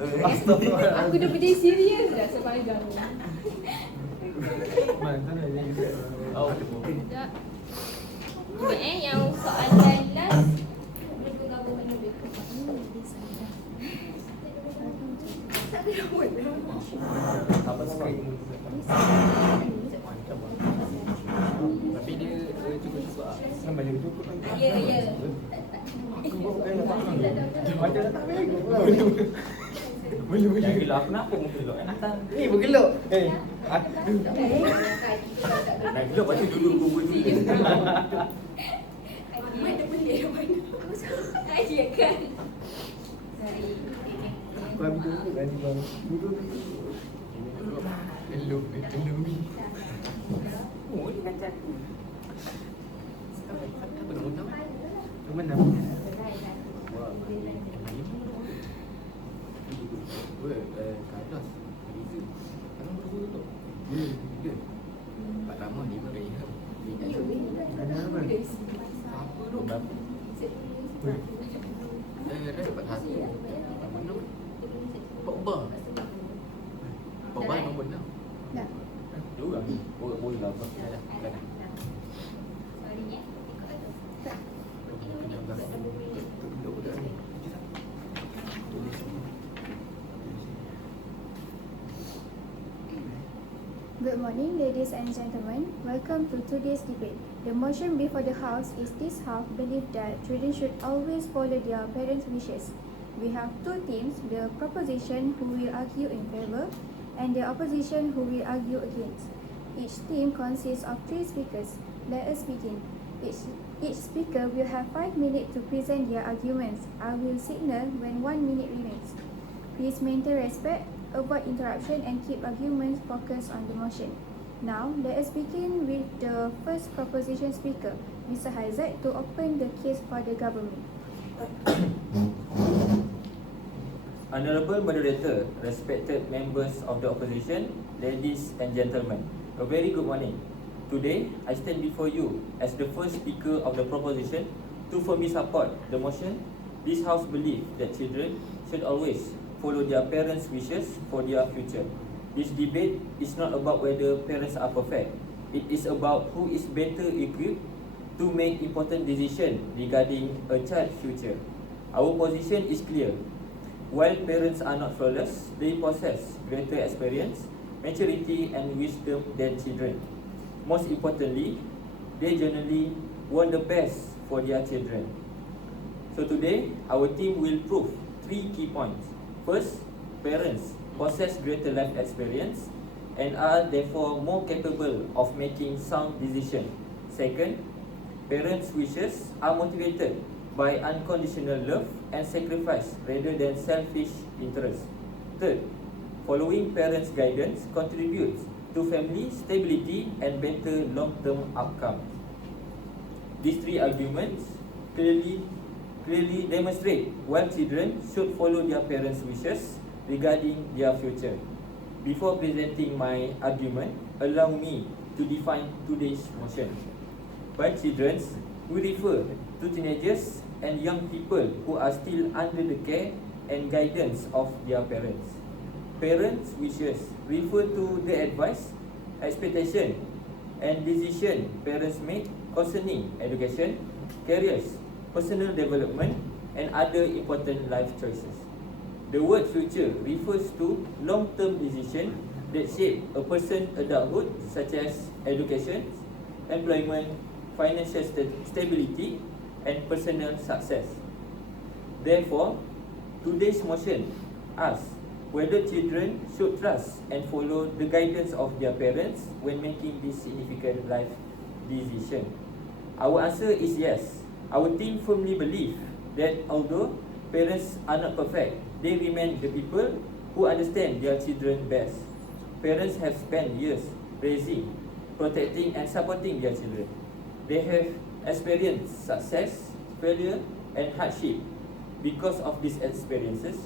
Aku dah berdiri serius dah sepanjang ni. Sekejap. Ini yang soalan last. Apa skrin? Tapi dia cukup juga. Sampai dia cukup kan? Ya, ya. Aku bukan macam datang ni. Boleh. Yang gelap kenapa muka gelap? Datang. Ni bergelap. Nak gelap macam duduk kubur ni. Mana boleh mana? Aja kan. Kau ambil dulu kan bang. Duduk. Hello. Oh, ni macam tu. Apa nama kau? Nama nama. Kadas. Kalau betul tu. Ya. Tak lama ni boleh ya. Apa tu? Berapa? Dah dapat satu. Mana? Pogba. Pogba nombor 6. Dah. Dua lagi. Boleh lah. Dah. Sorry ya. Good morning, ladies and gentlemen. Welcome to today's debate. The motion before the House is this House believe that children should always follow their parents' wishes. We have two teams, the proposition who will argue in favor and the opposition who will argue against. Each team consists of 3 speakers. Let us begin. Each speaker will have 5 minutes to present their arguments. I will signal when 1 minute remains. Please maintain respect, avoid interruption and keep arguments focused on the motion. Now, let us begin with the first proposition speaker, Mr. Haizat, to open the case for the government. Honorable Moderator, respected members of the opposition, ladies and gentlemen, a very good morning. Today, I stand before you as the first speaker of the proposition to firmly support the motion. This House believes that children should always follow their parents' wishes for their future. This debate is not about whether parents are perfect. It is about who is better equipped to make important decisions regarding a child's future. Our position is clear. While parents are not flawless, they possess greater experience, maturity and wisdom than children. Most importantly, they generally want the best for their children. So today, our team will prove 3 key points. First, parents possess greater life experience and are therefore more capable of making sound decisions. Second, parents' wishes are motivated by unconditional love and sacrifice rather than selfish interest. Third, following parents' guidance contributes to family stability and better long-term outcomes. These 3 arguments clearly demonstrate why children should follow their parents' wishes regarding their future. Before presenting my argument, allow me to define today's motion. By children, we refer to teenagers and young people who are still under the care and guidance of their parents. Parents' wishes refer to the advice, expectation and decision parents make concerning education, careers, personal development and other important life choices. The word future refers to long-term decisions that shape a person's adulthood, such as education, employment, financial stability and personal success. Therefore, today's motion asks whether children should trust and follow the guidance of their parents when making this significant life decision. Our answer is yes. Our team firmly believes that although parents are not perfect, they remain the people who understand their children best. Parents have spent years raising, protecting and supporting their children. They have experienced success, failure and hardship. Because of these experiences,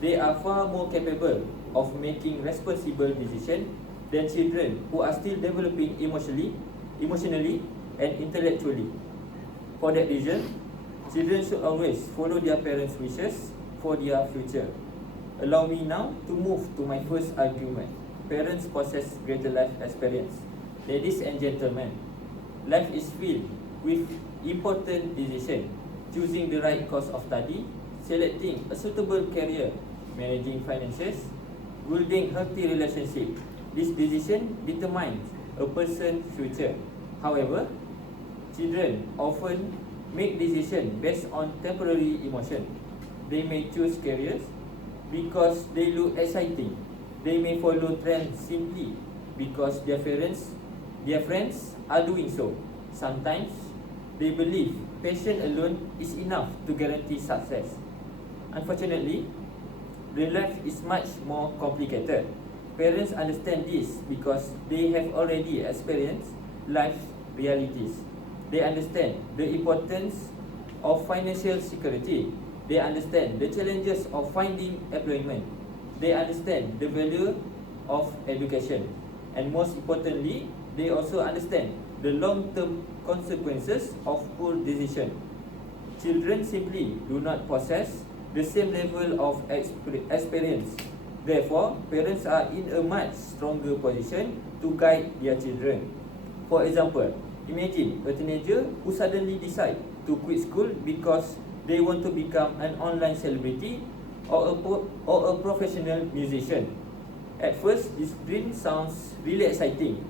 they are far more capable of making responsible decisions than children who are still developing emotionally and intellectually. For that reason, children should always follow their parents' wishes for their future. Allow me now to move to my first argument. Parents possess greater life experience. Ladies and gentlemen, life is filled with important decisions. Choosing the right course of study, selecting a suitable career, managing finances, building healthy relationship. This decision determines a person's future. However, children often make decisions based on temporary emotion. They may choose careers because they look exciting. They may follow trends simply because their friends are doing so. Sometimes they believe passion alone is enough to guarantee success. Unfortunately, real life is much more complicated. Parents understand this because they have already experienced life's realities. They understand the importance of financial security. They understand the challenges of finding employment. They understand the value of education. And most importantly, they also understand the long-term consequences of poor decision. Children simply do not possess the same level of experience. Therefore, parents are in a much stronger position to guide their children. For example, imagine a teenager who suddenly decide to quit school because they want to become an online celebrity or a professional musician. At first, this dream sounds really exciting.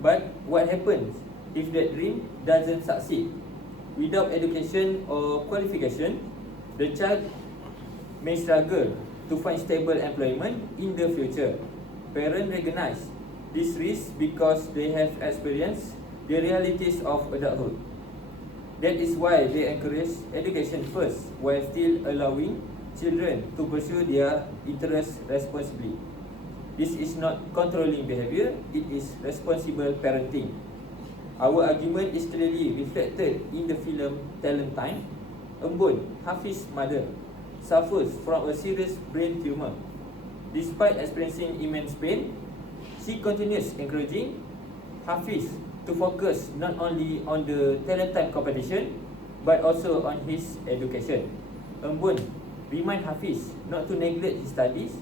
But what happens if that dream doesn't succeed? Without education or qualification, the child may struggle to find stable employment in the future. Parents recognize this risk because they have experienced the realities of adulthood. That is why they encourage education first while still allowing children to pursue their interests responsibly. This is not controlling behavior, it is responsible parenting. Our argument is clearly reflected in the film Talent Time. Embun, Hafiz's mother, suffers from a serious brain tumor. Despite experiencing immense pain, she continues encouraging Hafiz to focus not only on the Talent Time competition but also on his education. Embun remind Hafiz not to neglect his studies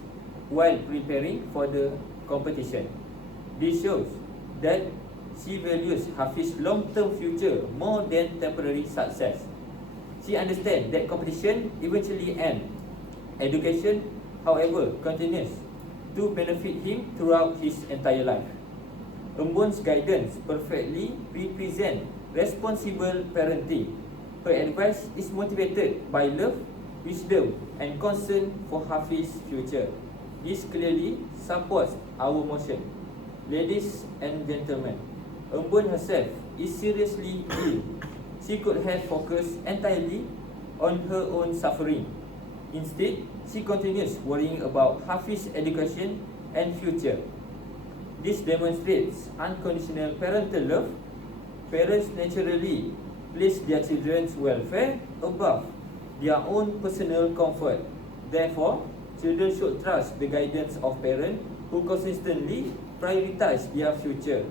while preparing for the competition. This shows that she values Hafiz's long-term future more than temporary success. She understands that competition eventually ends. Education, however, continues to benefit him throughout his entire life. Embun's guidance perfectly represents responsible parenting. Her advice is motivated by love, wisdom, and concern for Hafiz's future. This clearly supports our motion. Ladies and gentlemen, Embun herself is seriously ill. She could have focused entirely on her own suffering. Instead, she continues worrying about Hafiz's education and future. This demonstrates unconditional parental love. Parents naturally place their children's welfare above their own personal comfort. Therefore, children should trust the guidance of parents who consistently prioritize their future.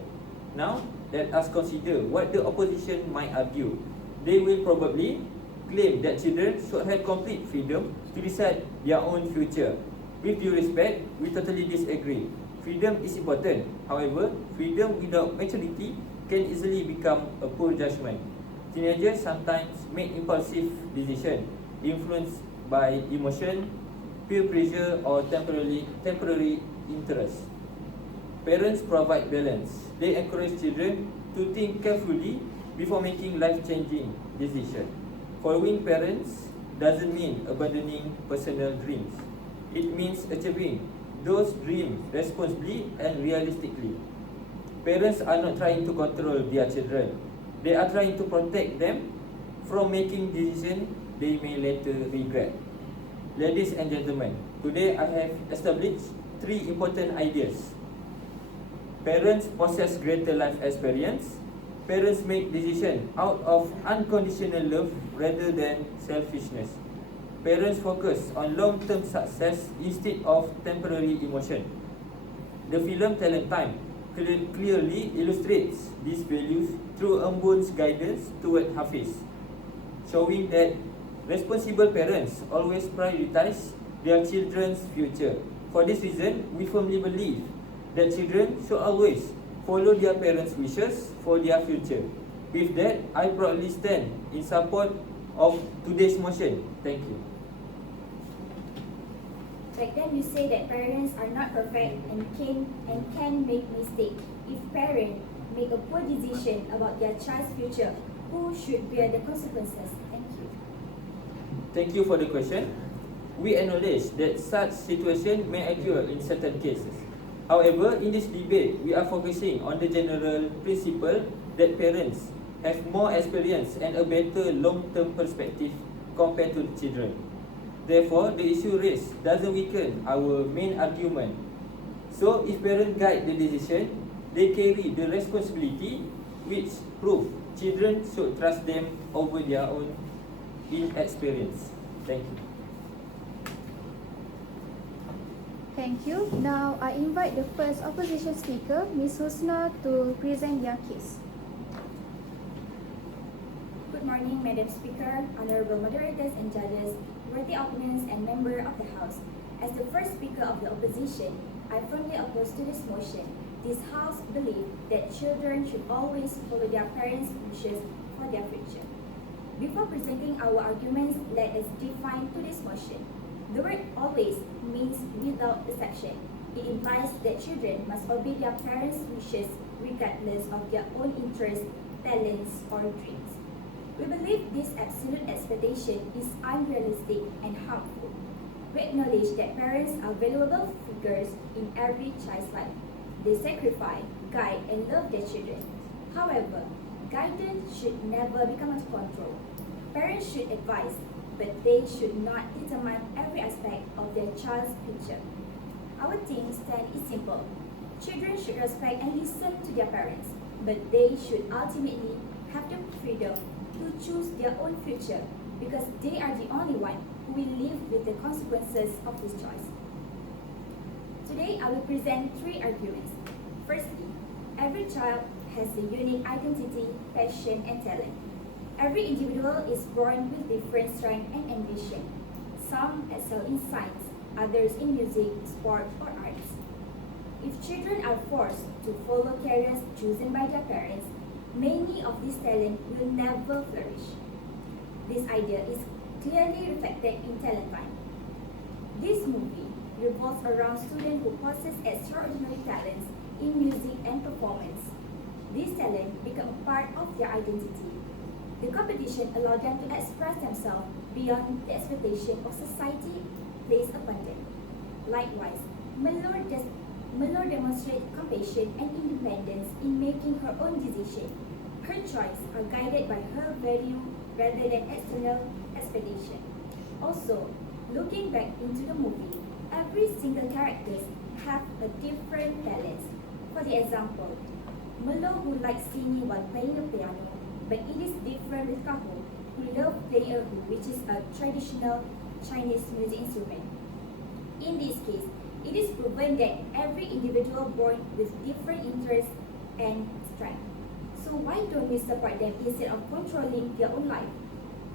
Now, let us consider what the opposition might argue. They will probably claim that children should have complete freedom to decide their own future. With due respect, we totally disagree. Freedom is important. However, freedom without maturity can easily become a poor judgment. Teenagers sometimes make impulsive decisions influenced by emotion, peer pressure, or temporary interest. Parents provide balance. They encourage children to think carefully before making life-changing decisions. Following parents doesn't mean abandoning personal dreams. It means achieving those dreams responsibly and realistically. Parents are not trying to control their children. They are trying to protect them from making decisions they may later regret. Ladies and gentlemen, today I have established 3 important ideas. Parents possess greater life experience. Parents make decisions out of unconditional love rather than selfishness. Parents focus on long-term success instead of temporary emotion. The film Talent Time clearly illustrates these values through Embun's guidance toward Hafiz, showing that responsible parents always prioritize their children's future. For this reason, we firmly believe that children should always follow their parents' wishes for their future. With that, I proudly stand in support of today's motion. Thank you. Back then you say that parents are not perfect and can make mistakes. If parents make a poor decision about their child's future, who should bear the consequences? Thank you. Thank you for the question. We acknowledge that such situation may occur in certain cases. However, in this debate, we are focusing on the general principle that parents have more experience and a better long-term perspective compared to the children. Therefore, the issue raised doesn't weaken our main argument. So, if parents guide the decision, they carry the responsibility, which prove children should trust them over their own inexperience. Thank you. Thank you. Now I invite the first opposition speaker, Ms. Husna, to present their case. Good morning, Madam Speaker, honorable moderators and judges, worthy opponents and member of the House. As the first speaker of the opposition, I firmly oppose to this motion. This House believes that children should always follow their parents' wishes for their future. Before presenting our arguments, let us define to this motion. The word always means without exception. It implies that children must obey their parents' wishes regardless of their own interests, talents, or dreams. We believe this absolute expectation is unrealistic and harmful. We acknowledge that parents are valuable figures in every child's life. They sacrifice, guide, and love their children. However, guidance should never become a control. Parents should advise, but they should not determine every aspect of their child's future. Our team stand is simple. Children should respect and listen to their parents, but they should ultimately have the freedom to choose their own future because they are the only one who will live with the consequences of this choice. Today, I will present 3 arguments. Firstly, every child has a unique identity, passion, and talent. Every individual is born with different strengths and ambition. Some excel in science, others in music, sport, or arts. If children are forced to follow careers chosen by their parents, many of these talents will never flourish. This idea is clearly reflected in Talent Time. This movie revolves around students who possess extraordinary talents in music and performance. These talents become part of their identity. The competition allows them to express themselves beyond the expectation of society placed upon them. Likewise, Melor demonstrates compassion and independence in making her own decisions. Her choices are guided by her value rather than external expectation. Also, looking back into the movie, every single character have a different talent. For the example, Melo who likes singing while playing the piano, but it is different with Kaho who loves playing a oud, which is a traditional Chinese music instrument. In this case, it is proven that every individual born with different interests and strengths. So why don't we support them instead of controlling their own life?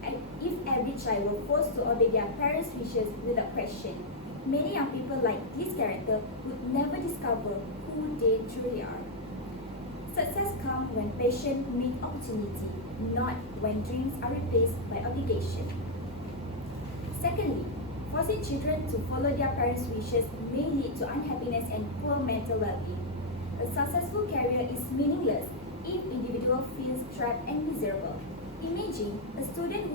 And if every child were forced to obey their parents' wishes without question, many young people like this character would never discover who they truly are. Success comes when passion meets opportunity, not when dreams are replaced by obligation. Secondly, forcing children to follow their parents' wishes may lead to unhappiness and poor mental well-being. A successful career is meaningless if individual feels trapped and miserable. Imagine a student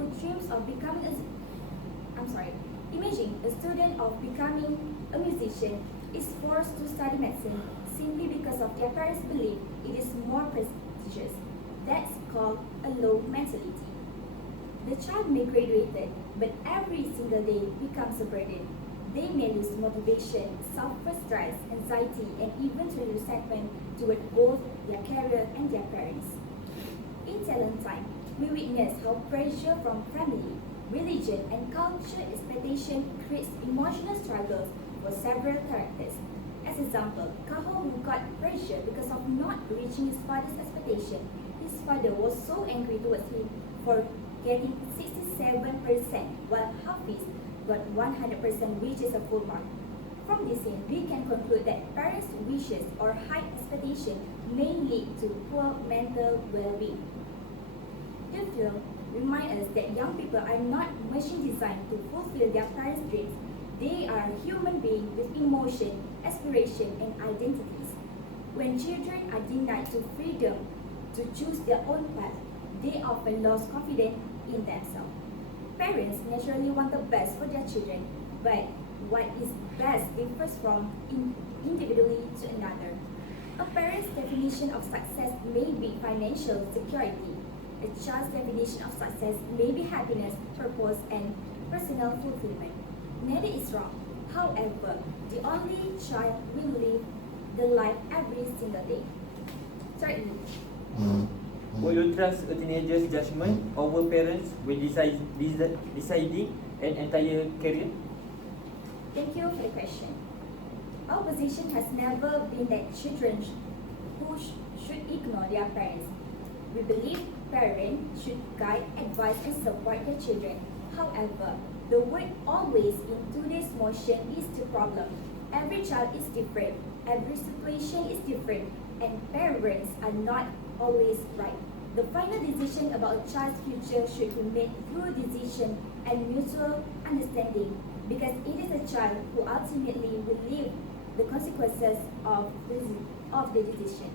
of becoming a musician is forced to study medicine simply because of their parents believe it is more prestigious. That's called a low mentality. The child may graduate, but every single day becomes a burden. They may lose motivation, suffer stress, anxiety, and even turn resentment toward both their career and their parents. In Talent Time, we witness how pressure from family, religion, and culture expectation creates emotional struggles for several characters. As example, Kaho who got pressure because of not reaching his father's expectation. His father was so angry towards him for getting 67%, while Hafiz got 100% which is a full mark. From this scene, we can conclude that parents' wishes or high expectation may lead to poor mental well-being. The film reminds us that young people are not machine designed to fulfill their parents' dreams. They are human beings with emotion, aspiration, and identities. When children are denied the freedom to choose their own path, they often lose confidence in themselves. Parents naturally want the best for their children, but what is best differs from individually to another. A parent's definition of success may be financial security. A child's definition of success may be happiness, purpose, and personal fulfillment. Neither is wrong. However, the only child will live the life every single day. Thirdly, Will you trust a teenager's judgment over parents when deciding an entire career? thank you for the question. Our position has never been that children should ignore their parents. We believe parents should guide, advise, and support their children. However, the word always in today's motion is the problem. Every child is different, every situation is different, and parents are not always right. The final decision about a child's future should be made through decision and mutual understanding, because it is a child who ultimately will live the consequences of the decision.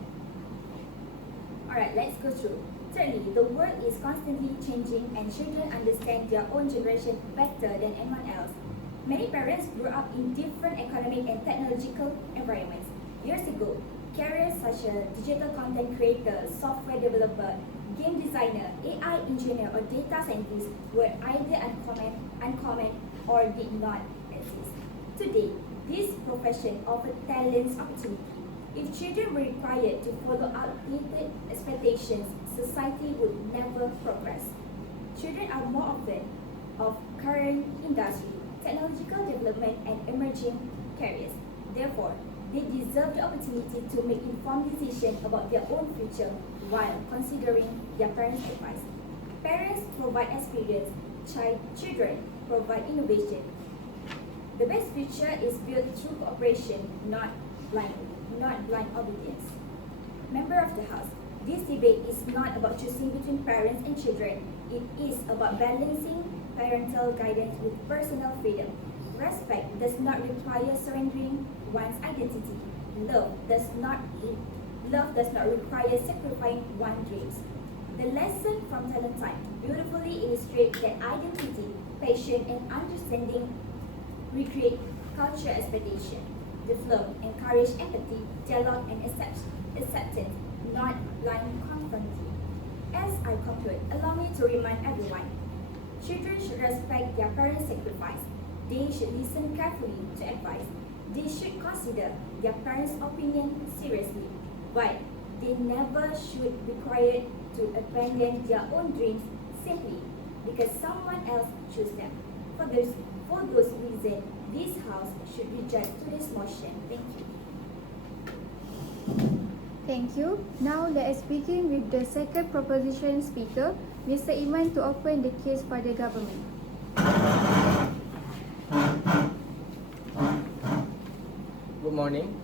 Alright, let's go through. Thirdly, the world is constantly changing and children understand their own generation better than anyone else. Many parents grew up in different economic and technological environments. Years ago, careers such as digital content creator, software developer, game designer, AI engineer, or data scientist were either uncommon or did not exist. Today, this profession offers talents opportunity. If children were required to follow outdated expectations, society would never progress. Children are more often of current industry, technological development, and emerging careers. Therefore, they deserve the opportunity to make informed decisions about their own future while considering their parents' advice. Parents provide experience, children provide innovation. The best future is built through cooperation, not blind obedience. Member of the House, this debate is not about choosing between parents and children. It is about balancing parental guidance with personal freedom. Respect does not require surrendering one's identity. Love does not require sacrificing one's dreams. The lesson from Talent Time beautifully illustrates that identity, passion, and understanding recreate cultural expectation. Develop, encourage empathy, dialogue, and acceptance, not blind conformity. As I conclude, allow me to remind everyone, children should respect their parents' sacrifice. They should listen carefully to advice. They should consider their parents' opinion seriously, but they never should be required to abandon their own dreams simply because someone else chose them. For those reasons, this House should reject today's motion. Thank you. Thank you. Now let us begin with the second proposition speaker, Mr. Iman, to open the case for the government. Good morning.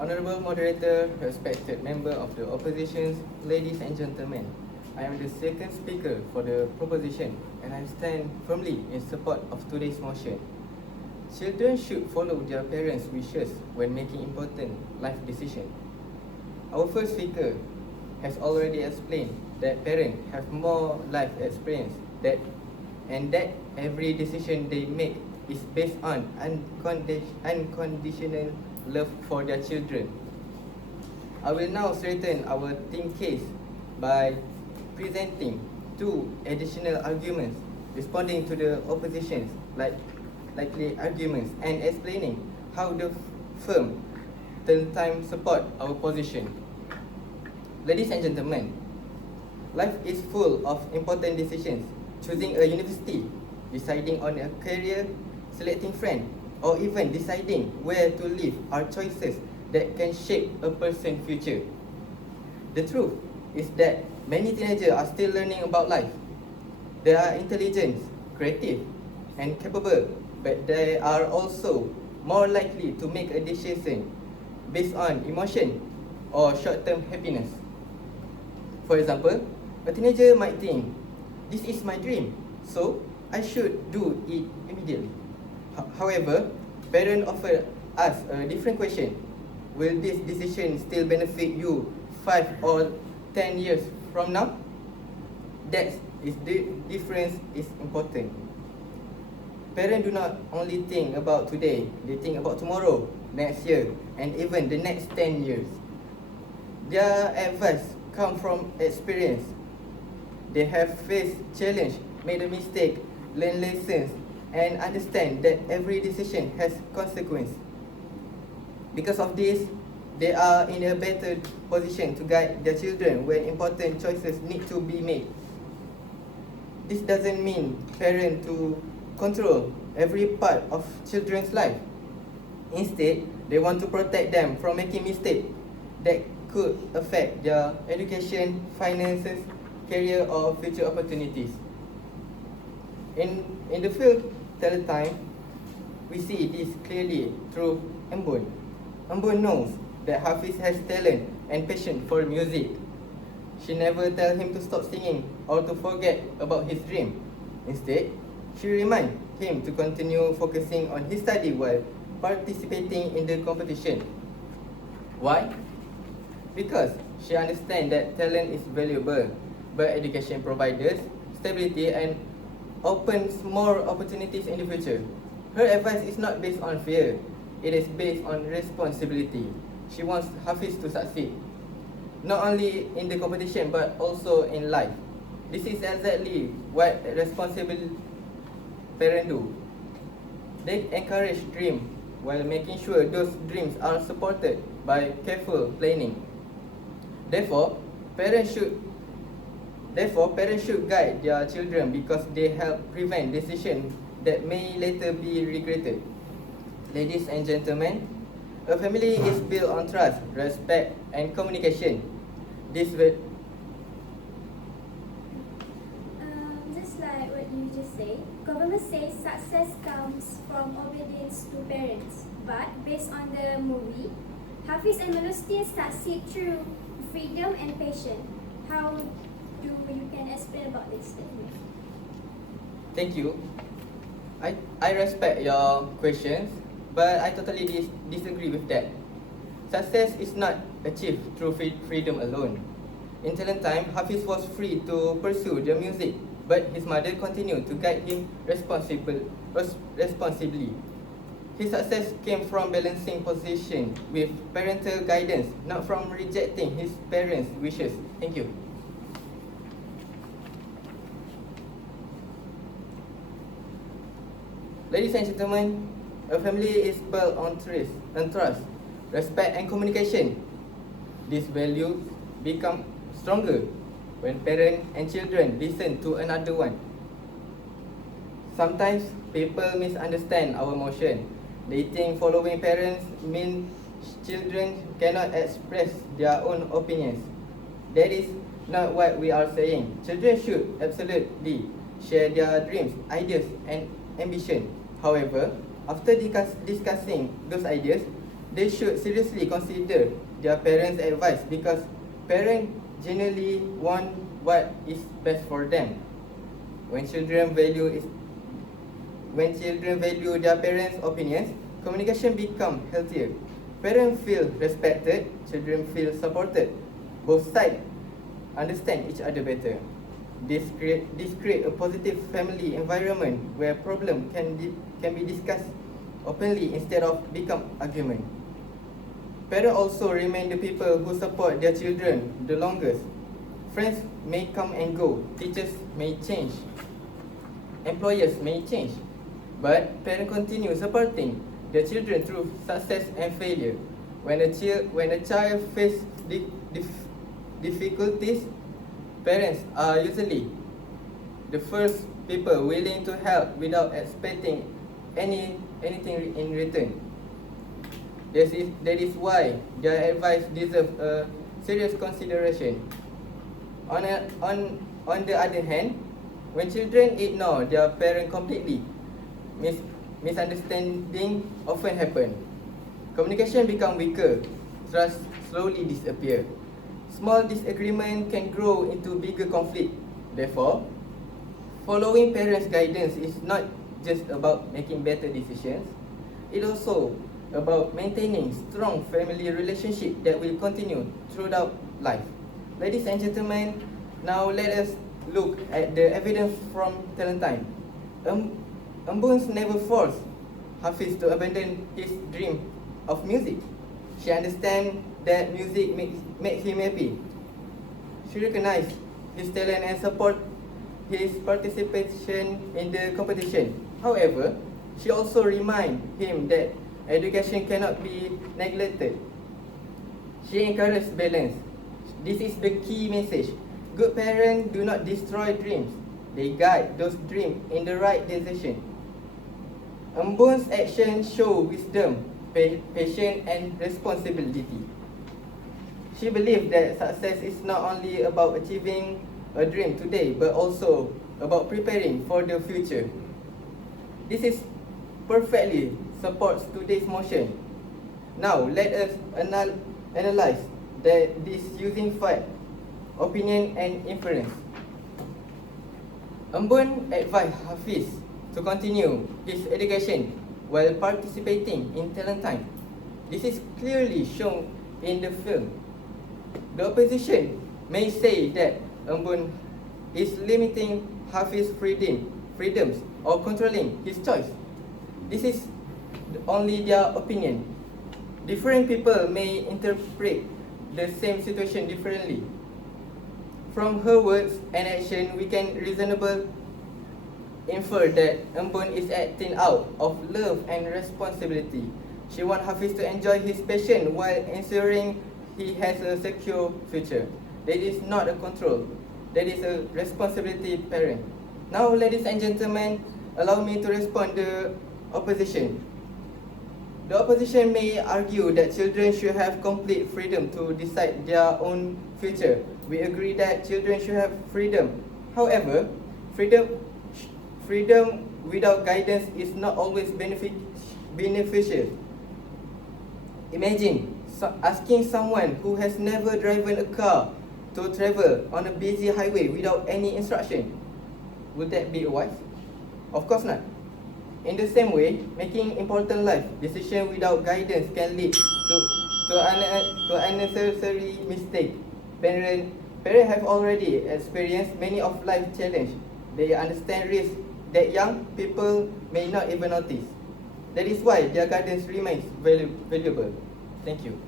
Honorable Moderator, respected member of the opposition, ladies and gentlemen. I am the second speaker for the proposition and I stand firmly in support of today's motion. Children should follow their parents' wishes when making important life decisions. Our first speaker has already explained that parents have more life experience and that every decision they make is based on unconditional love for their children. I will now straighten our team case by presenting two additional arguments responding to the opposition's likely arguments and explaining how the firm time support our position. Ladies and gentlemen, life is full of important decisions. Choosing a university, deciding on a career, selecting friends, or even deciding where to live are choices that can shape a person's future. The truth is that many teenagers are still learning about life. They are intelligent, creative, and capable, but they are also more likely to make a decision based on emotion or short-term happiness. For example, a teenager might think, this is my dream, so I should do it immediately. However, parents often ask a different question. Will this decision still benefit you 5 or 10 years from now? That is the difference is important. Parents do not only think about today, they think about tomorrow, next year, and even the next 10 years. Their advice comes from experience. They have faced challenge, made a mistake, learned lessons, and understand that every decision has consequence. Because of this, they are in a better position to guide their children when important choices need to be made. This doesn't mean parents to control every part of children's life. Instead, they want to protect them from making mistakes that could affect their education, finances, career, or future opportunities. In the field Teletime, we see this clearly through Embun. Embun knows that Hafiz has talent and passion for music. She never tells him to stop singing or to forget about his dream. Instead, she reminds him to continue focusing on his study while participating in the competition. Why? Because she understands that talent is valuable, but education provides stability and opens more opportunities in the future. Her advice is not based on fear, it is based on responsibility. She wants Hafiz to succeed, not only in the competition but also in life. This is exactly what responsible parents do. They encourage dreams while making sure those dreams are supported by careful planning. Therefore, parents should guide their children because they help prevent decisions that may later be regretted. Ladies and gentlemen, a family is built on trust, respect, and communication. This will Just like what you just said, government says success comes from obedience to parents. But based on the movie, Hafiz and Melustin succeed through freedom and passion. How do you can explain about this statement? Thank you. I respect your questions, but I totally disagree with that. Success is not achieved through freedom alone. In talent time, Hafiz was free to pursue the music, but his mother continued to guide him responsibly. His success came from balancing position with parental guidance, not from rejecting his parents' wishes. Thank you. Ladies and gentlemen, a family is built on trust, respect, and communication. These values become stronger when parents and children listen to another one. Sometimes people misunderstand our emotion. They think following parents means children cannot express their own opinions. That is not what we are saying. Children should absolutely share their dreams, ideas, and ambition. However, after discussing those ideas, they should seriously consider their parents' advice because parents generally want what is best for them. When children value their parents' opinions, communication becomes healthier. Parents feel respected, children feel supported. Both sides understand each other better. This create a positive family environment where problems can be discussed openly instead of become argument. Parents also remain the people who support their children the longest. Friends may come and go, teachers may change, employers may change, but parents continue supporting their children through success and failure. When a child faces difficulties, parents are usually the first people willing to help without expecting anything in return. That is why their advice deserves a serious consideration. On the other hand, when children ignore their parents completely, misunderstanding often happen. Communication become weaker, trust slowly disappear. Small disagreement can grow into bigger conflict. Therefore, following parents' guidance is not just about making better decisions, it also about maintaining strong family relationship that will continue throughout life. Ladies and gentlemen, now let us look at the evidence from Talentine. Embuns never forced Hafiz to abandon his dream of music. She understands that music makes him happy. She recognized his talent and support his participation in the competition. However, she also reminds him that education cannot be neglected. She encouraged balance. This is the key message. Good parents do not destroy dreams. They guide those dreams in the right direction. Embun's actions show wisdom, patience, and responsibility. She believes that success is not only about achieving a dream today, but also about preparing for the future. This is perfectly supports today's motion. Now, let us analyze this using fact, opinion, and inference. Embun advised Hafiz to continue his education while participating in Talentine. This is clearly shown in the film. The opposition may say that Embun is limiting Hafiz's freedoms or controlling his choice. This is only their opinion. Different people may interpret the same situation differently. From her words and action, we can reasonably infer that Embun is acting out of love and responsibility. She wants Hafiz to enjoy his passion while ensuring he has a secure future. That is not a control. That is a responsibility parent. Now, ladies and gentlemen, allow me to respond to the opposition. The opposition may argue that children should have complete freedom to decide their own future. We agree that children should have freedom. However, freedom without guidance is not always beneficial. Imagine asking someone who has never driven a car to travel on a busy highway without any instruction. Would that be wise? Of course not. In the same way, making important life decisions without guidance can lead to unnecessary mistake. Parents have already experienced many of life challenges. They understand risks that young people may not even notice. That is why their guidance remains valuable. Thank you.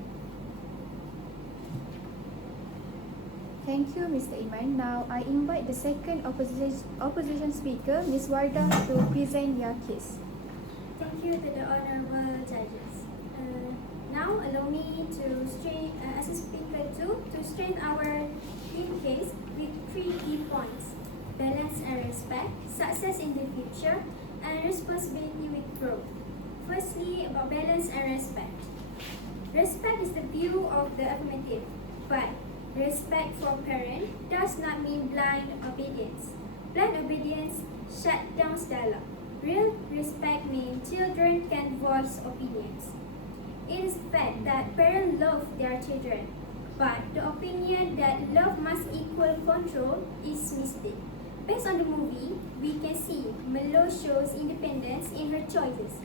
Thank you, Mr. Iman. Now, I invite the second opposition speaker, Ms. Wardah, to present their case. Thank you to the honorable judges. Now, allow me to as a speaker to strengthen our team case with 3 key points: balance and respect, success in the future, and responsibility with growth. Firstly, about balance and respect. Respect is the view of the affirmative, but respect for parents does not mean blind obedience. Blind obedience shuts down dialogue. Real respect means children can voice opinions. It is fact that parents love their children, but the opinion that love must equal control is mistaken. Based on the movie, we can see Melo shows independence in her choices,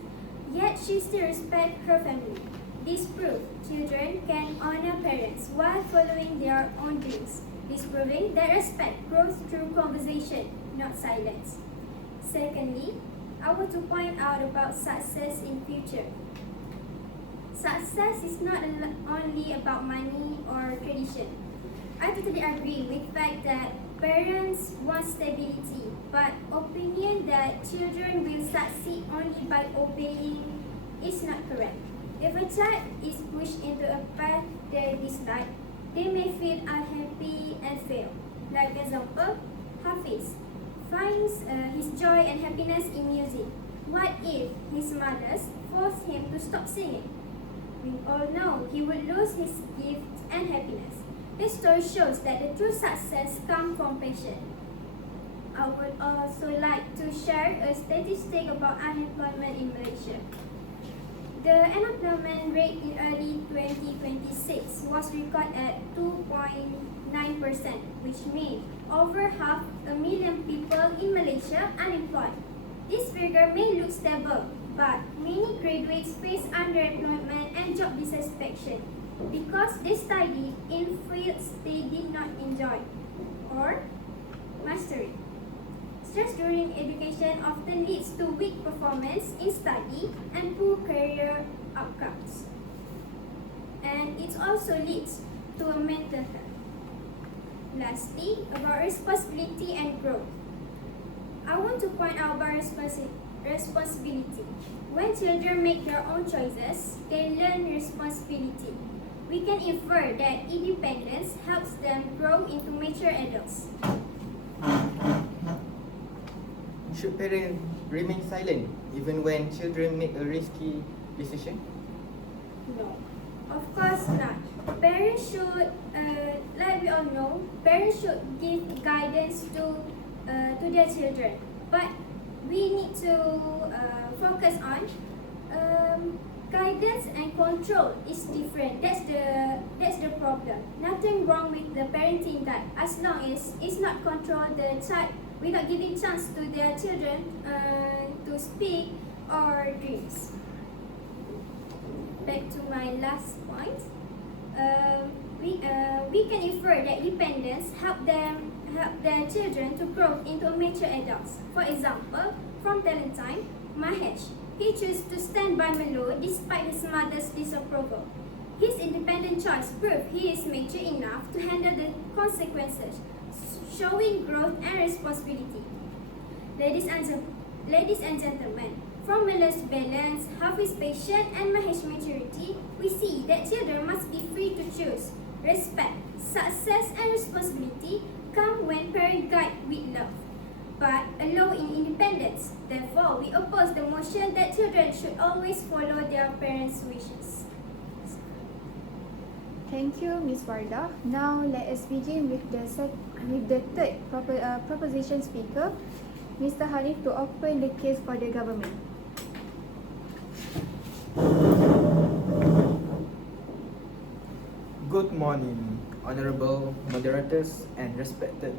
yet she still respects her family. This proves children can honor parents while following their own dreams, disproving that respect grows through conversation, not silence. Secondly, I want to point out about success in future. Success is not only about money or tradition. I totally agree with the fact that parents want stability, but opinion that children will succeed only by obeying is not correct. If a child is pushed into a path they dislike, they may feel unhappy and fail. Like example, Hafiz finds his joy and happiness in music. What if his mother forced him to stop singing? We all know he would lose his gift and happiness. This story shows that the true success comes from passion. I would also like to share a statistic about unemployment in Malaysia. The unemployment rate in early 2026 was recorded at 2.9%, which means over 500,000 people in Malaysia unemployed. This figure may look stable, but many graduates face underemployment and job dissatisfaction because they study in fields they did not enjoy or mastery. Stress during education often leads to weak performance in study and poor career outcomes. And it also leads to a mental health. Lastly, about responsibility and growth. I want to point out about responsibility. When children make their own choices, they learn responsibility. We can infer that independence helps them grow into mature adults. Should parents remain silent even when children make a risky decision? No, of course not. Parents should, like we all know, parents should give guidance to their children. But we need to focus on guidance and control is different. That's the problem. Nothing wrong with the parenting guide as long as it's not control the child without giving chance to their children to speak or dreams. Back to my last point. We can infer that independence help their children to grow into mature adults. For example, from talent time, Mahesh, he chose to stand by Melo despite his mother's disapproval. His independent choice proved he is mature enough to handle the consequences, showing growth and responsibility. Ladies and gentlemen, from Melo's balance, Hafiz patience, and Mahesh's maturity, we see that children must be free to choose. Respect, success, and responsibility come when parents guide with love, but allow in independence. Therefore, we oppose the motion that children should always follow their parents' wishes. Thank you, Ms. Wardah. Now, let us begin with the third proposition speaker, Mr. Harif, to open the case for the government. Good morning, honorable moderators and respected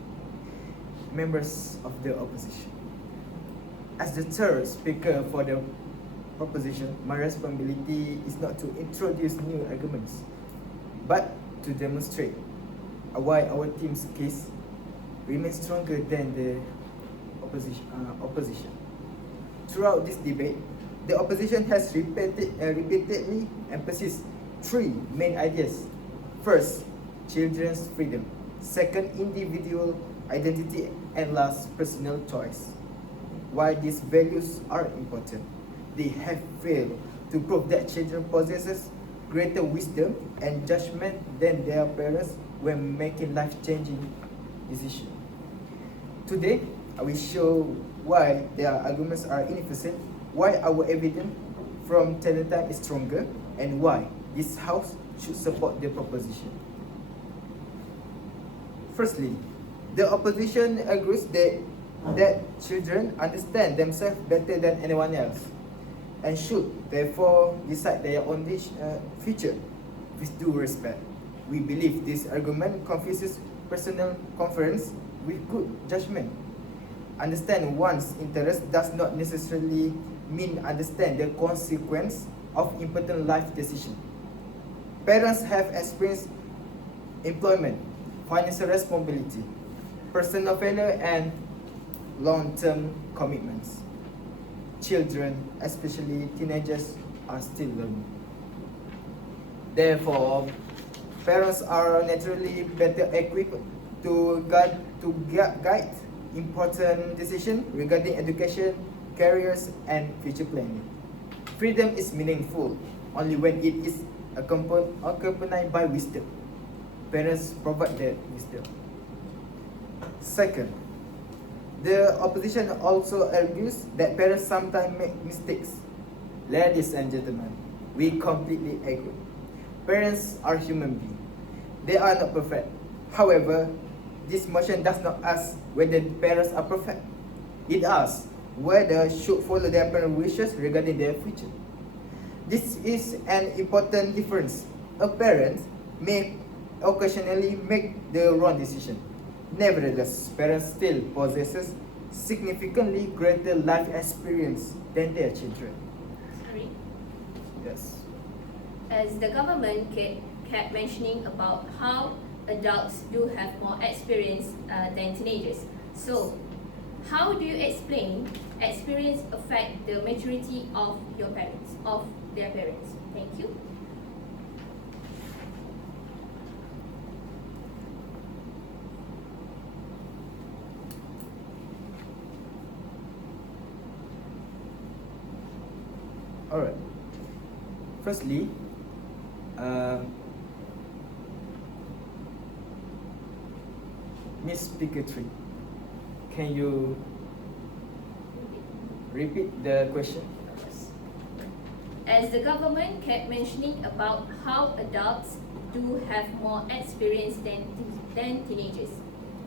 members of the opposition. As the third speaker for the opposition, my responsibility is not to introduce new arguments, but to demonstrate why our team's case remains stronger than the opposition. Throughout this debate, the opposition has repeatedly emphasized three main ideas. First, children's freedom. Second, individual identity. And last, personal choice. While these values are important, they have failed to prove that children possess greater wisdom and judgment than their parents when making life-changing decisions. Today, I will show why their arguments are inefficient, why our evidence from talent time is stronger, and why this House should support the proposition. Firstly, the opposition agrees that children understand themselves better than anyone else and should therefore decide their own future with due respect. We believe this argument confuses personal confidence with good judgment. Understand one's interest does not necessarily mean understand the consequence of important life decisions. Parents have experienced employment, financial responsibility, personal failure, and long-term commitments. Children, especially teenagers, are still learning. Therefore, parents are naturally better equipped to guide important decisions regarding education, careers, and future planning. Freedom is meaningful only when it is accompanied by wisdom. Parents provide that wisdom. Second, the opposition also argues that parents sometimes make mistakes. Ladies and gentlemen, we completely agree. Parents are human beings. They are not perfect. However, this motion does not ask whether the parents are perfect. It asks whether should follow their parents' wishes regarding their future. This is an important difference. A parent may occasionally make the wrong decision. Nevertheless, parents still possesses significantly greater life experience than their children. Sorry. Yes. As the government kept mentioning about how adults do have more experience than teenagers. So, how do you explain experience affect the maturity of their parents? Thank you. Alright. Firstly, Miss Speaker 3, can you repeat the question? As the government kept mentioning about how adults do have more experience than teenagers,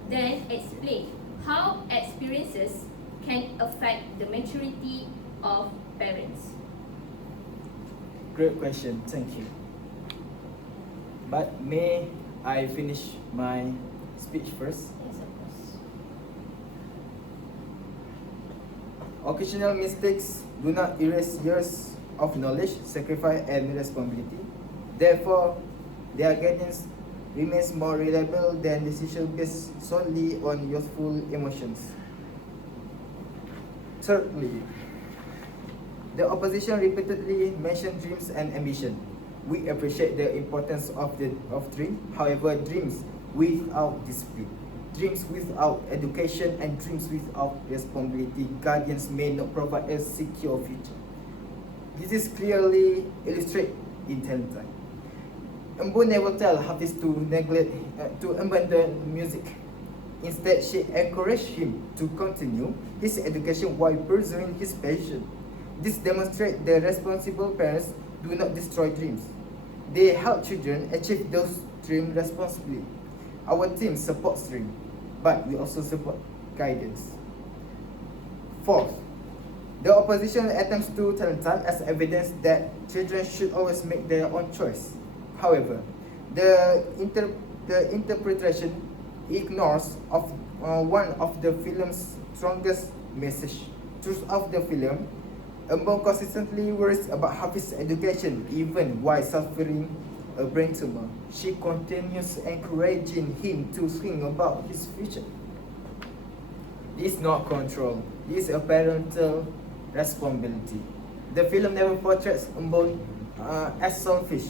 then explain how experiences can affect the maturity of parents. Great question, thank you. But may I finish my speech first? Yes, of course. Occasional mistakes do not erase years of knowledge, sacrifice, and responsibility. Therefore, their guidance remains more reliable than decisions based solely on youthful emotions. Thirdly, the opposition repeatedly mentioned dreams and ambition. We appreciate the importance of dream. However, dreams without discipline, dreams without education, and dreams without responsibility, guardians may not provide a secure future. This is clearly illustrated in Talentine. Embu never tell Hafiz to abandon music. Instead, she encouraged him to continue his education while pursuing his passion. This demonstrates that responsible parents do not destroy dreams. They help children achieve those dreams responsibly. Our team supports dreams, but we also support guidance. Fourth, the opposition attempts to turn time as evidence that children should always make their own choice. However, the interpretation ignores one of the film's strongest message. Truth of the film, Embo consistently worries about Hafiz's education even while suffering a brain tumor. She continues encouraging him to think about his future. This is not control. This is a parental responsibility. The film never portrays Embo as selfish.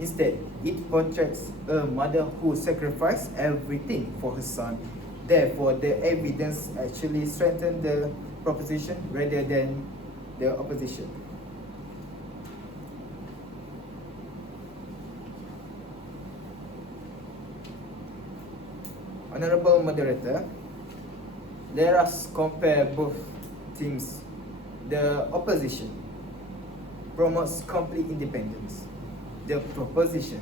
Instead, it portrays a mother who sacrificed everything for her son. Therefore, the evidence actually strengthens the proposition rather than the opposition. Honorable moderator, let us compare both teams. The opposition promotes complete independence. The proposition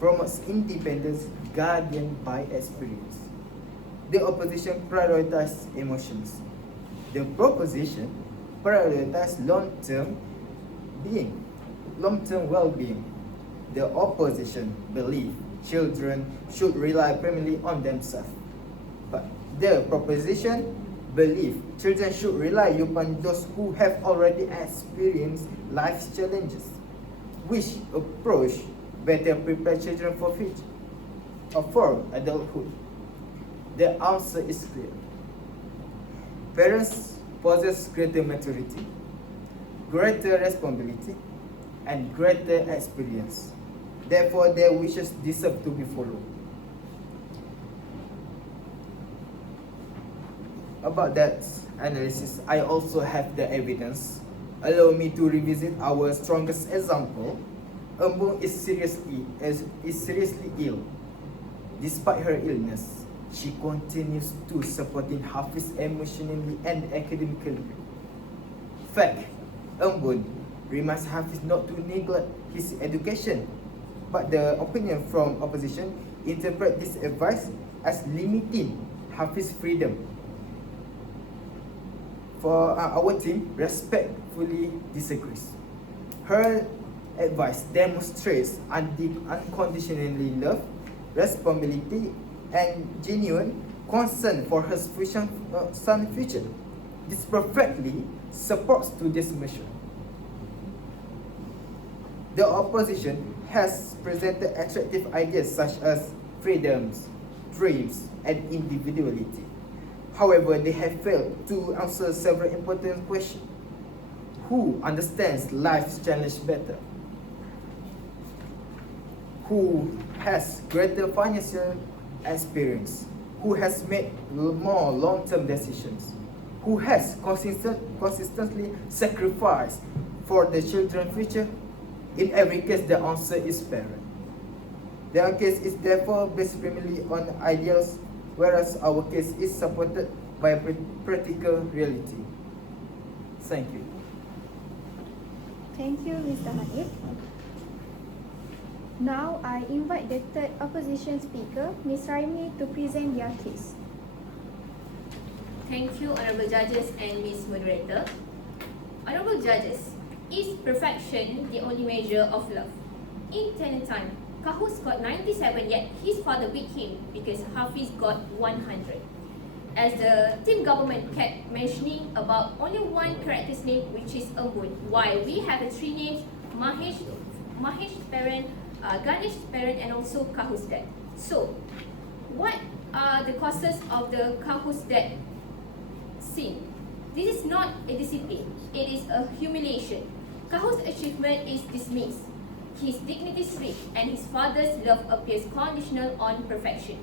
promotes independence guardian by experience. The opposition prioritizes emotions. The proposition prioritizes long-term well-being. The opposition believes children should rely primarily on themselves. But the proposition believes children should rely upon those who have already experienced life's challenges. Which approach better prepare children for future or for adulthood? The answer is clear. Parents possess greater maturity, greater responsibility, and greater experience. Therefore, their wishes deserve to be followed. About that analysis, I also have the evidence. Allow me to revisit our strongest example. Embu is seriously ill. Despite her illness, she continues to supporting Hafiz emotionally and academically. Fact, Embu reminds Hafiz not to neglect his education, but the opinion from opposition interpret this advice as limiting Hafiz freedom. For our team, respectfully disagrees. Her advice demonstrates unconditionally love, responsibility, and genuine concern for her son's future. This perfectly supports today's mission. The opposition has presented attractive ideas such as freedoms, dreams, and individuality. However, they have failed to answer several important questions. Who understands life's challenge better? Who has greater financial experience? Who has made more long-term decisions? Who has consistently sacrificed for the children's future? In every case, the answer is parent. Their case is therefore based primarily on ideals, whereas our case is supported by practical reality. Thank you. Thank you, Mr. Hanif. Now, I invite the third opposition speaker, Ms. Raimi, to present their case. Thank you, Honourable Judges and Ms. Moderator. Honourable Judges, is perfection the only measure of love? In tenant time, Kahus got 97, yet his father beat him because Hafiz got 100. As the team government kept mentioning about only one character's name, which is Embun, while we have the three names, Mahesh's parent, Ganesh's parent, and also Kahus' dad. So, what are the causes of the Kahus' dad sin? This is not a discipline, it is a humiliation. Kahus' achievement is dismissed. His dignity is stripped, and his father's love appears conditional on perfection.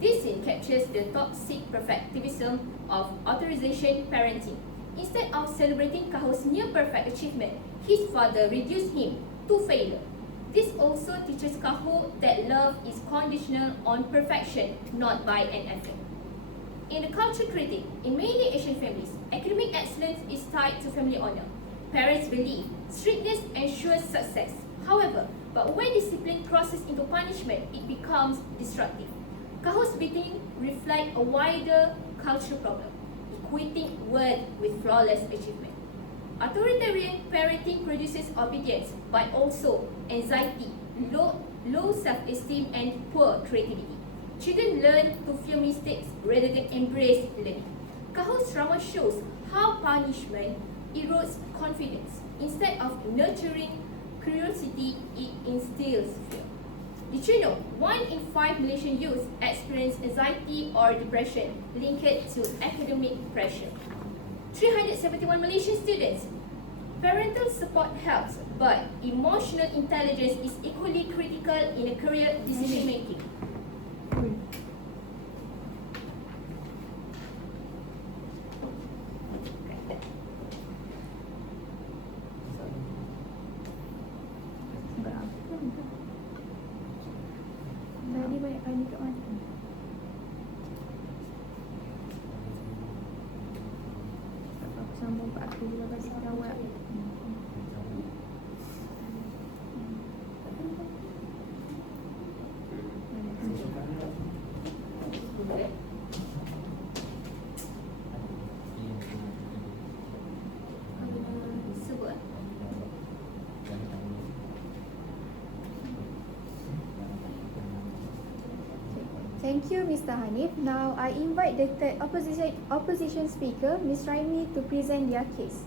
This scene captures the toxic perfectivism of authorization parenting. Instead of celebrating Kahus' near-perfect achievement, his father reduced him to failure. This also teaches Kahu that love is conditional on perfection, not by an effort. In the culture critic, in many Asian families, academic excellence is tied to family honor. Parents believe strictness ensures success. However, when discipline crosses into punishment, it becomes destructive. Kahu's beating reflect a wider cultural problem, equating worth with flawless achievement. Authoritarian parenting produces obedience, but also anxiety, low self-esteem, and poor creativity. Children learn to fear mistakes rather than embrace learning. Kahu's drama shows how punishment erodes confidence. Instead of nurturing curiosity, it instills fear. Did you know 1 in 5 Malaysian youth experience anxiety or depression linked to academic pressure? 371 Malaysian students. Parental support helps, but emotional intelligence is equally critical in a career decision making. Tadi banyak kali kat mana? Aku sambung Pak aku juga bagi awak. Sebut. Thank you, Mr. Hanif. Now, I invite the third opposition speaker, Ms. Raimi, to present their case.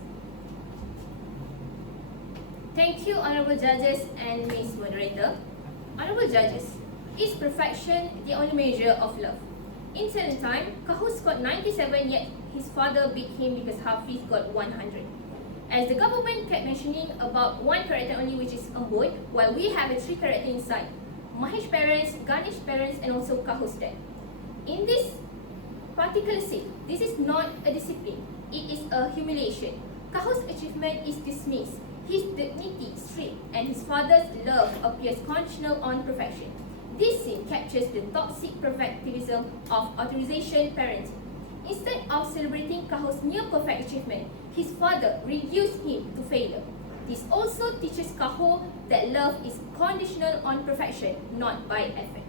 Thank you, Honourable Judges and Ms. Moderator. Honourable Judges, is perfection the only measure of love? In tenant time, Kahus got 97, yet his father beat him because Hafiz got 100. As the government kept mentioning about one character only, which is Embun, while we have a 3 character inside, Mahesh's parents, Ganesh's parents, and also Kahus' dad. In this particular scene, this is not a discipline, it is a humiliation. Kahus' achievement is dismissed, his dignity stripped, and his father's love appears conditional on perfection. This scene captures the toxic perfectivism of authorization parenting. Instead of celebrating Kahus' near-perfect achievement, his father reduced him to failure. This also teaches Kaho that love is conditional on perfection, not by effort.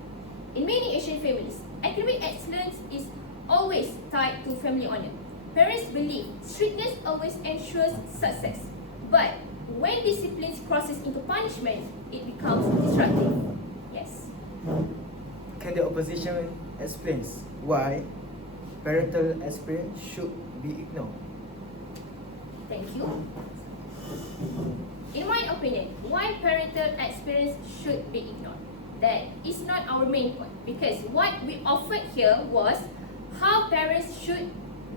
In many Asian families, academic excellence is always tied to family honor. Parents believe strictness always ensures success, but when discipline crosses into punishment, it becomes destructive. Yes. Can the opposition explain why parental experience should be ignored? Thank you. In my opinion, why parental experience should be ignored? That is not our main point, because what we offered here was how parents should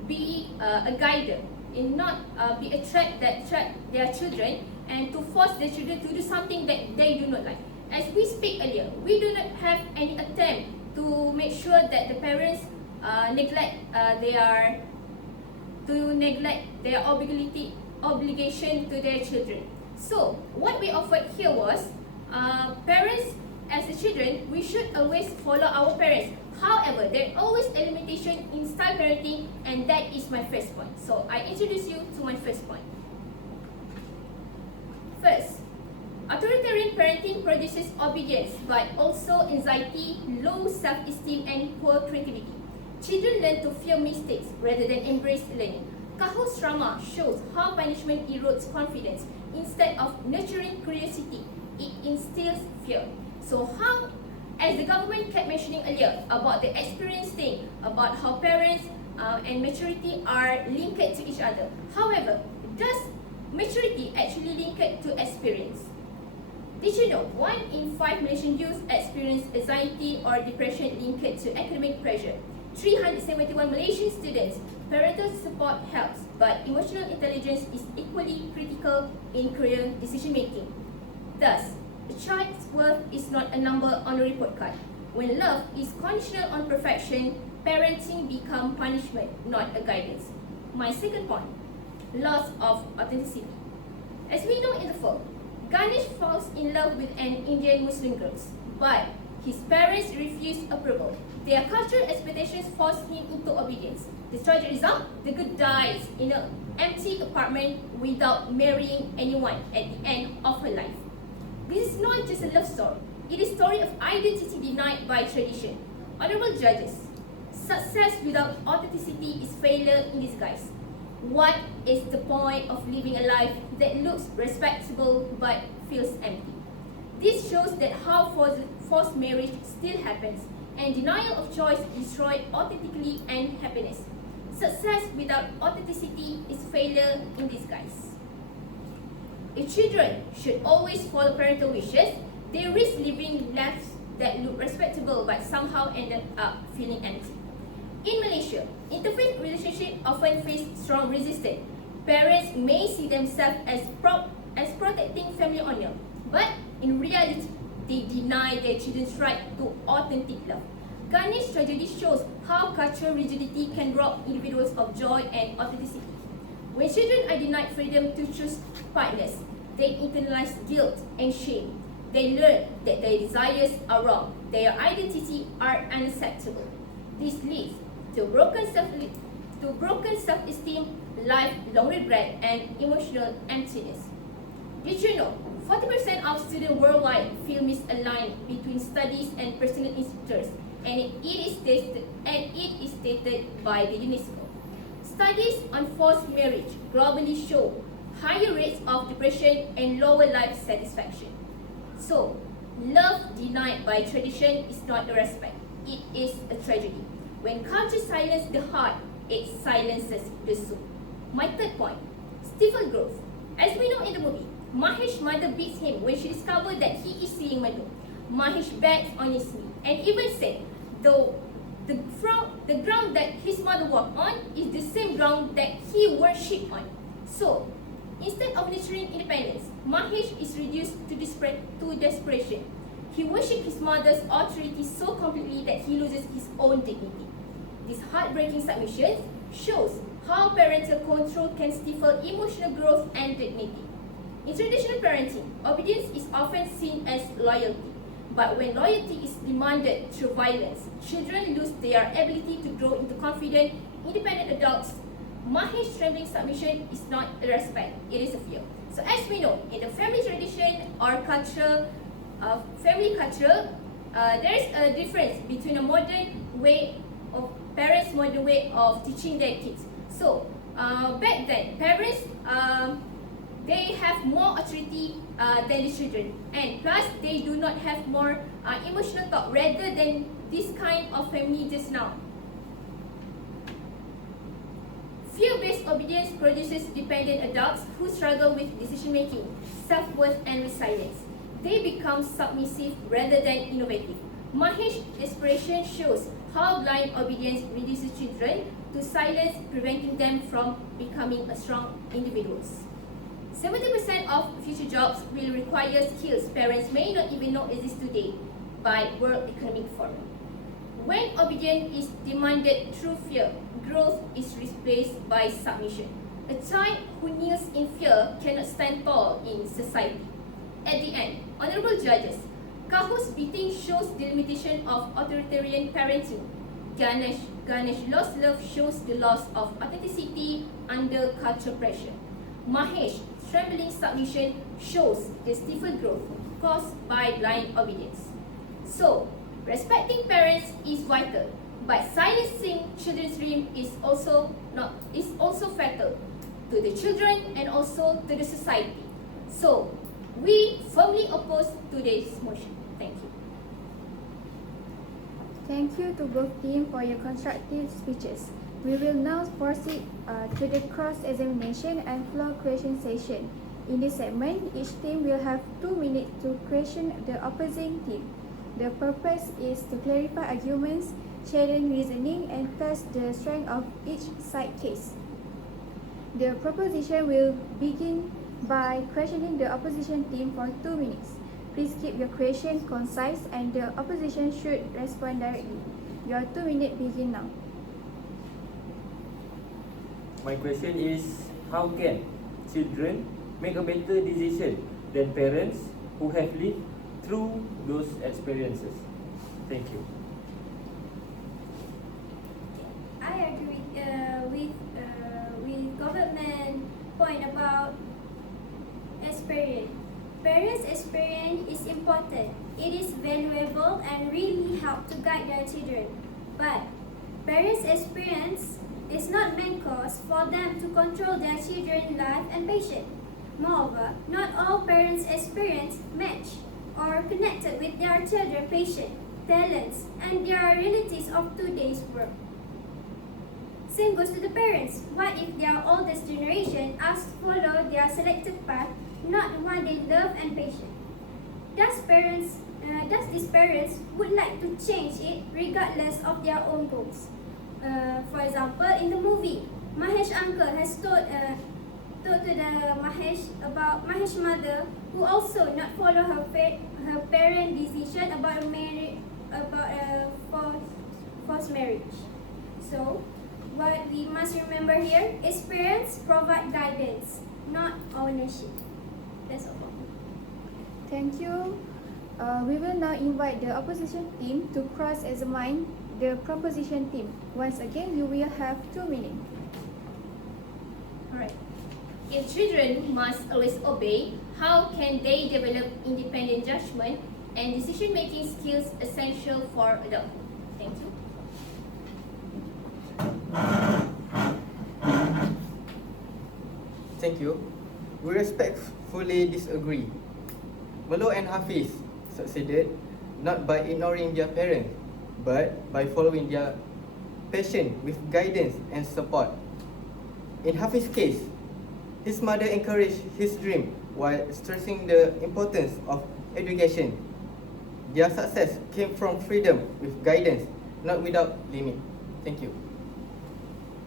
be a guide in not be a trap that trap their children and to force their children to do something that they do not like. As we speak earlier, we do not have any attempt to make sure that the parents neglect their obligation to their children. So what we offered here was parents as the children, we should always follow our parents. However, there is always a limitation in style parenting, and that is my first point. So I introduce you to my first point. First, authoritarian parenting produces obedience but also anxiety, low self-esteem and poor creativity. Children learn to fear mistakes rather than embrace learning. Kaho's drama shows how punishment erodes confidence. Instead of nurturing curiosity, it instills fear. So how, as the government kept mentioning earlier about the experience thing, about how parents and maturity are linked to each other. However, does maturity actually link to experience? Did you know 1 in 5 Malaysian youth experience anxiety or depression linked to academic pressure? 371 Malaysian students, parental support helps, but emotional intelligence is equally critical in career decision making. Thus, a child's worth is not a number on a report card. When love is conditional on perfection, parenting becomes punishment, not a guidance. My second point, loss of authenticity. As we know in the film, Ganesh falls in love with an Indian Muslim girl, but his parents refuse approval. Their cultural expectations force him into obedience. The tragic result, the girl dies in an empty apartment without marrying anyone at the end of her life. This is not just a love story. It is a story of identity denied by tradition. Honorable judges, success without authenticity is failure in disguise. What is the point of living a life that looks respectable but feels empty? This shows that how forced marriage still happens, and denial of choice destroys authenticity and happiness. Success without authenticity is failure in disguise. If children should always follow parental wishes, they risk living lives that look respectable but somehow end up feeling empty. In Malaysia, interfaith relationships often face strong resistance. Parents may see themselves as protecting family honor, but in reality, they deny their children's right to authentic love. Ganesh's tragedy shows how cultural rigidity can rob individuals of joy and authenticity. When children are denied freedom to choose partners, they internalize guilt and shame. They learn that their desires are wrong, their identity are unacceptable. This leads to broken self-esteem, lifelong regret, and emotional emptiness. Did you know 40% of students worldwide feel misaligned between studies and personal interests, and it is stated by the UNESCO. Studies on forced marriage globally show higher rates of depression and lower life satisfaction. So, love denied by tradition is not a respect, it is a tragedy. When culture silences the heart, it silences the soul. My third point, stifled growth. As we know in the movie, Mahesh's mother beats him when she discovered that he is seeing Madu. Mahesh begs on his knee and even said, though the ground that his mother walked on is the same ground that he worshipped on. So, instead of nurturing independence, Mahesh is reduced to desperation. He worships his mother's authority so completely that he loses his own dignity. This heartbreaking submission shows how parental control can stifle emotional growth and dignity. In traditional parenting, obedience is often seen as loyalty. But when loyalty is demanded through violence, children lose their ability to grow into confident, independent adults. Mahesh's trembling submission is not a respect, it is a fear. So as we know, in the family tradition or family culture, there is a difference between a modern modern way of teaching their kids. So back then, parents they have more authority than the children, and plus they do not have more emotional thought rather than this kind of family just now. Fear-based obedience produces dependent adults who struggle with decision-making, self-worth, and resilience. They become submissive rather than innovative. Mahesh's exploration shows how blind obedience reduces children to silence, preventing them from becoming a strong individuals. 70% of future jobs will require skills parents may not even know exist today by World Economic Forum. When obedience is demanded through fear, growth is replaced by submission. A child who kneels in fear cannot stand tall in society. At the end, honorable judges, Kaho's beating shows the limitation of authoritarian parenting. Ganesh lost love shows the loss of authenticity under cultural pressure. Mahesh trembling submission shows the stifled growth caused by blind obedience. So, respecting parents is vital, but silencing children's dream is also fatal to the children and also to the society. So, we firmly oppose today's motion. Thank you. Thank you to both teams for your constructive speeches. We will now proceed to the cross-examination and floor question session. In this segment, each team will have 2 minutes to question the opposing team. The purpose is to clarify arguments, challenge reasoning, and test the strength of each side case. The proposition will begin by questioning the opposition team for 2 minutes. Please keep your question concise and the opposition should respond directly. Your 2 minutes begin now. My question is, how can children make a better decision than parents who have lived through those experiences? Thank you. I agree with government point about experience. Parents' experience is important. It is valuable and really help to guide their children. But parents' experience is not main cause for them to control their children's life and passion. Moreover, not all parents' experience match or connected with their children's passion, talents, and their realities of today's world. Same goes to the parents. What if their oldest generation asks to follow their selected path, not one they love and passion? Does these parents would like to change it regardless of their own goals? For example, in the movie, Mahesh uncle has told to the Mahesh about Mahesh's mother, who also not follow her parent decision about forced marriage. So, what we must remember here is parents provide guidance, not ownership. That's all. Thank you. We will now invite the opposition team to cross-examine the proposition team. Once again, you will have 2 minutes. Alright. If children must always obey, how can they develop independent judgment and decision-making skills essential for adulthood? Thank you. Thank you. We respectfully disagree. Melo and Hafiz succeeded not by ignoring their parents, but by following their passion with guidance and support. In Hafiz's case, his mother encouraged his dream while stressing the importance of education. Their success came from freedom with guidance, not without limit. Thank you.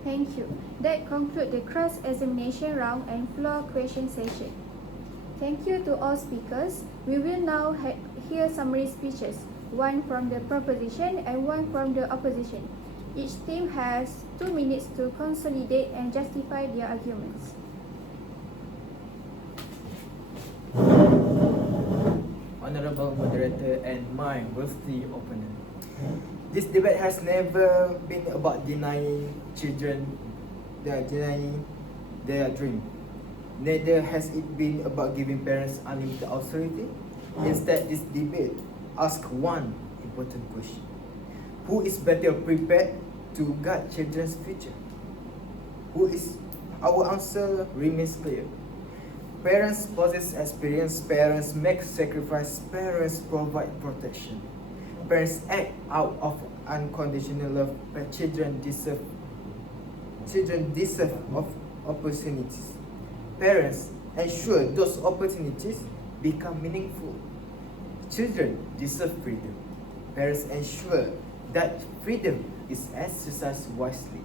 Thank you. That concludes the cross-examination round and floor question session. Thank you to all speakers. We will now hear summary speeches, one from the proposition and one from the opposition. Each team has 2 minutes to consolidate and justify their arguments. Honorable moderator and my worthy opponent. This debate has never been about denying their dream. Neither has it been about giving parents unlimited authority. Instead, this debate asks one important question. Who is better prepared to guide children's future? Who is? Our answer remains clear. Parents possess experience, parents make sacrifice, parents provide protection. Parents act out of unconditional love, but children deserve of opportunities. Parents ensure those opportunities become meaningful. Children deserve freedom. Parents ensure that freedom is exercised wisely.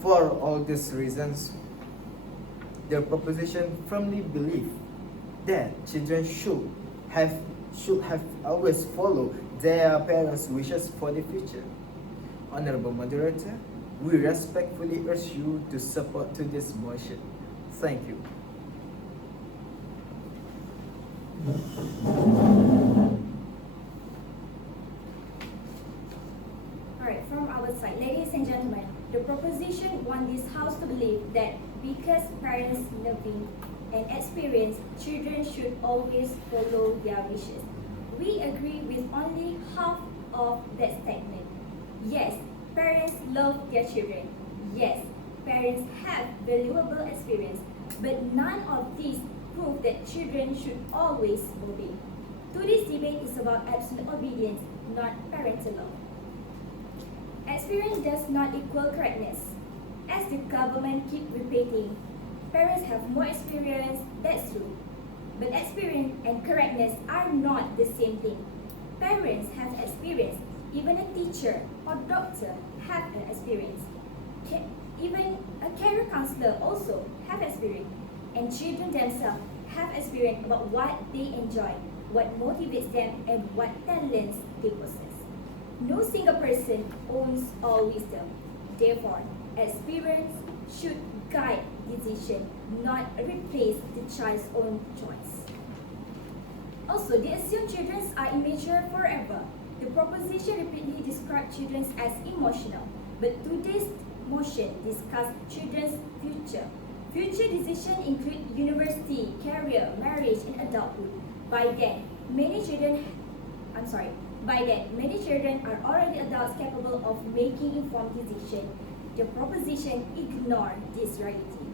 For all these reasons, the proposition firmly believes that children should have always follow their parents' wishes for the future. Honorable Moderator, we respectfully urge you to support to this motion. Thank you. Alright, from our side, ladies and gentlemen, the proposition wants this house to believe that because parents loving and experience, children should always follow their wishes. We agree with only half of that statement. Yes, parents love their children. Yes, parents have valuable experience, but none of these prove that children should always obey. Today's debate is about absolute obedience, not parental love. Experience does not equal correctness. As the government keep repeating, parents have more experience, that's true. But experience and correctness are not the same thing. Parents have experience. Even a teacher or doctor have an experience. Even a career counselor also have experience. And children themselves have experience about what they enjoy, what motivates them, and what talents they possess. No single person owns all wisdom. Therefore, experience should guide decision, not replace the child's own choice. Also, they assume children are immature forever. The proposition repeatedly describes children as emotional, but today's motion discusses children's future. Future decisions include university, career, marriage, and adulthood. By then, many children are already adults capable of making informed decisions. The proposition ignores this reality.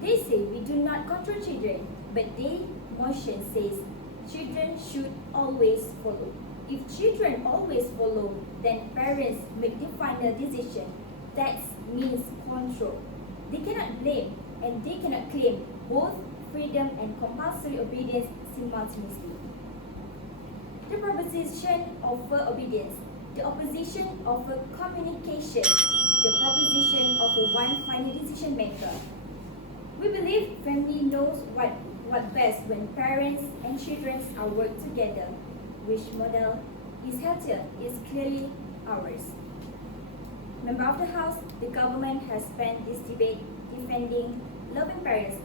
They say we do not control children, but their motion says children should always follow. If children always follow, then parents make the final decision. That means control. They cannot blame and they cannot claim both freedom and compulsory obedience simultaneously. The proposition offers obedience. The opposition offers communication. The proposition offers one final decision maker. We believe family knows what best when parents and children are work together. Which model is healthier is clearly ours. Member of the House, the government has spent this debate defending loving parents.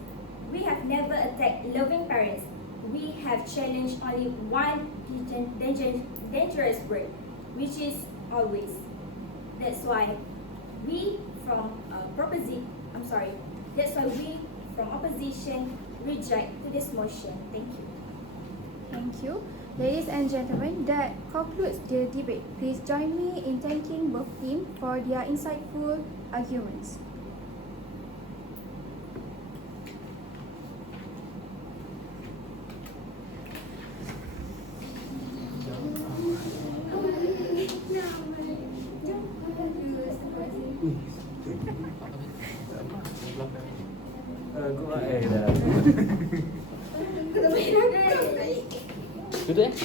We have never attacked loving parents. We have challenged only one dangerous word, which is always. That's why we from opposition reject to this motion. Thank you. Thank you. Ladies and gentlemen, that concludes the debate. Please join me in thanking both teams for their insightful arguments. Duduk